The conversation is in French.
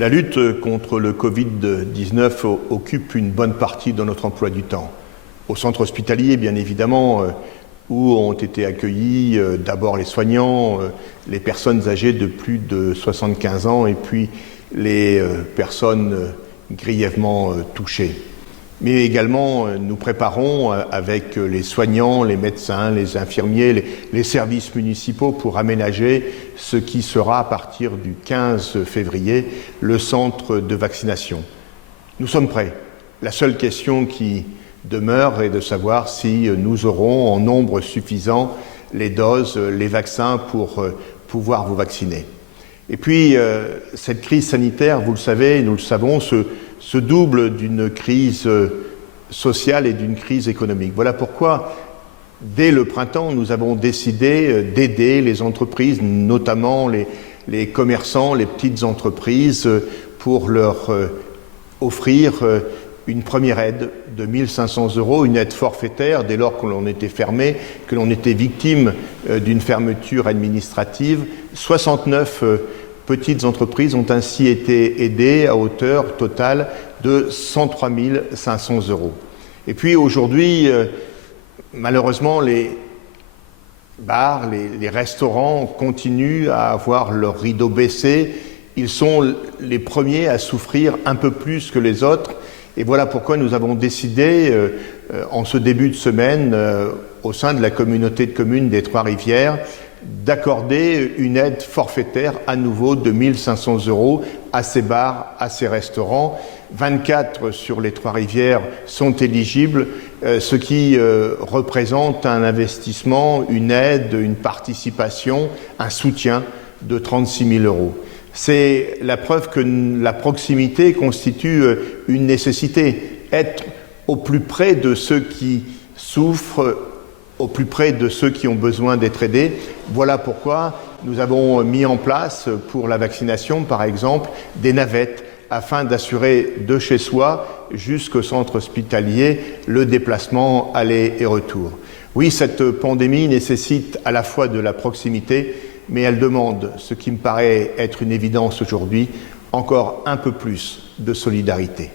La lutte contre le Covid-19 occupe une bonne partie de notre emploi du temps. Au centre hospitalier, bien évidemment, où ont été accueillis d'abord les soignants, les personnes âgées de plus de 75 ans et puis les personnes grièvement touchées. Mais également, nous préparons avec les soignants, les médecins, les infirmiers, les services municipaux pour aménager ce qui sera à partir du 15 février le centre de vaccination. Nous sommes prêts. La seule question qui demeure est de savoir si nous aurons en nombre suffisant les doses, les vaccins pour pouvoir vous vacciner. Et puis, cette crise sanitaire, vous le savez, nous le savons, se double d'une crise sociale et d'une crise économique. Voilà pourquoi, dès le printemps, nous avons décidé d'aider les entreprises, notamment les commerçants, les petites entreprises, pour leur offrir une première aide de 1 500 €, une aide forfaitaire dès lors que l'on était fermé, que l'on était victime d'une fermeture administrative. 69 petites entreprises ont ainsi été aidées à hauteur totale de 103 500 €. Et puis aujourd'hui, malheureusement, les bars, les restaurants continuent à avoir leur rideau baissé. Ils sont les premiers à souffrir un peu plus que les autres. Et voilà pourquoi nous avons décidé, en ce début de semaine, au sein de la communauté de communes des Trois-Rivières, d'accorder une aide forfaitaire à nouveau de 1 500 € à ces bars, à ces restaurants. 24 sur les Trois-Rivières sont éligibles, ce qui représente un investissement, une aide, une participation, un soutien de 36 000 €. C'est la preuve que la proximité constitue une nécessité. Être au plus près de ceux qui souffrent, au plus près de ceux qui ont besoin d'être aidés. Voilà pourquoi nous avons mis en place pour la vaccination, par exemple, des navettes afin d'assurer de chez soi jusqu'au centre hospitalier le déplacement aller et retour. Oui, cette pandémie nécessite à la fois de la proximité, mais elle demande, ce qui me paraît être une évidence aujourd'hui, encore un peu plus de solidarité.